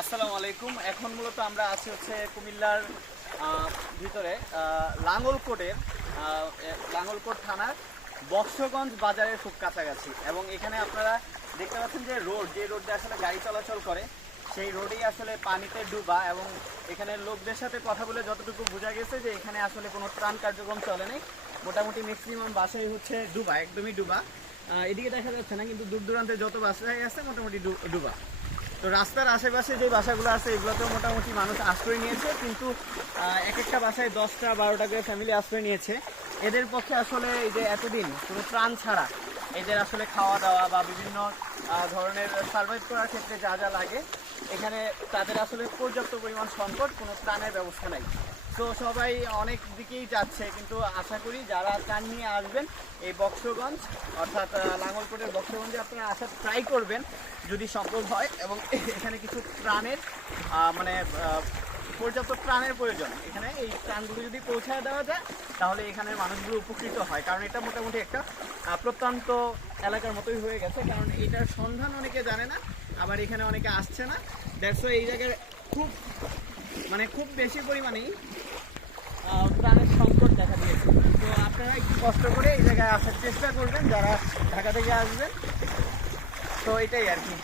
আসসালামু আলাইকুম। এখন মূলত আমরা আছি হচ্ছে কুমিল্লার ভিতরে লাঙ্গলকোটের লাঙ্গলকোট থানার বক্সগঞ্জ বাজারের খুব কাছাকাছি। এবং এখানে আপনারা দেখতে পাচ্ছেন যে রোড যে রোড আসলে গাড়ি চলাচল করে, সেই রোডেই আসলে পানিতে ডুবা এবং এখানে লোকদের সাথে কথা বলে যতটুকু বোঝা গেছে যে এখানে আসলে কোনো ত্রাণ কার্যক্রম চলে নেই। মোটামুটি ম্যাক্সিমাম বাসাই হচ্ছে ডুবা, একদমই ডুবা। এদিকে দেখা যাচ্ছে না, কিন্তু দূর দূরান্তে যত বাসায় আছে, মোটামুটি ডুবা। তো রাস্তার আশেপাশে যে বাসাগুলো আছে, এগুলোতেও মোটামুটি মানুষ আশ্রয় নিয়েছে, কিন্তু এক একটা বাসায় দশটা বারোটা করে ফ্যামিলি আশ্রয় নিয়েছে। এদের পক্ষে আসলে এই যে এতদিন কোনো ত্রাণ ছাড়া এদের আসলে খাওয়া দাওয়া বা বিভিন্ন ধরনের সার্ভাইভ করার ক্ষেত্রে যা যা লাগে এখানে তাদের আসলে পর্যাপ্ত পরিমাণ সংকট, কোনো ত্রাণের ব্যবস্থা নাই। তো সবাই অনেক দিকেই যাচ্ছে, কিন্তু আশা করি যারা ত্রাণ নিয়ে আসবেন, এই বক্সগঞ্জ, অর্থাৎ লাঙ্গলকোটের বক্সগঞ্জে আপনারা আসার ট্রাই করবেন, যদি সম্ভব হয় এবং এখানে কিছু ত্রাণের মানে পর্যাপ্ত ত্রাণের প্রয়োজন। এখানে এই ত্রাণগুলো যদি পৌঁছায় দেওয়া যায়, তাহলে এখানের মানুষগুলো উপকৃত হয়। কারণ এটা মোটামুটি একটা প্রত্যন্ত এলাকার মতোই হয়ে গেছে। কারণ এটার সন্ধান অনেকে জানে না। আবার এখানে অনেকে আসছে না। দেখছ, এই জায়গায় খুব মানে খুব বেশি পরিমাণেই প্রাণের সংকট দেখা দিয়েছে। তো আপনারা একটু কষ্ট করে এই জায়গায় আসার চেষ্টা করবেন, যারা ঢাকা থেকে আসবেন। তো এটাই আর কি।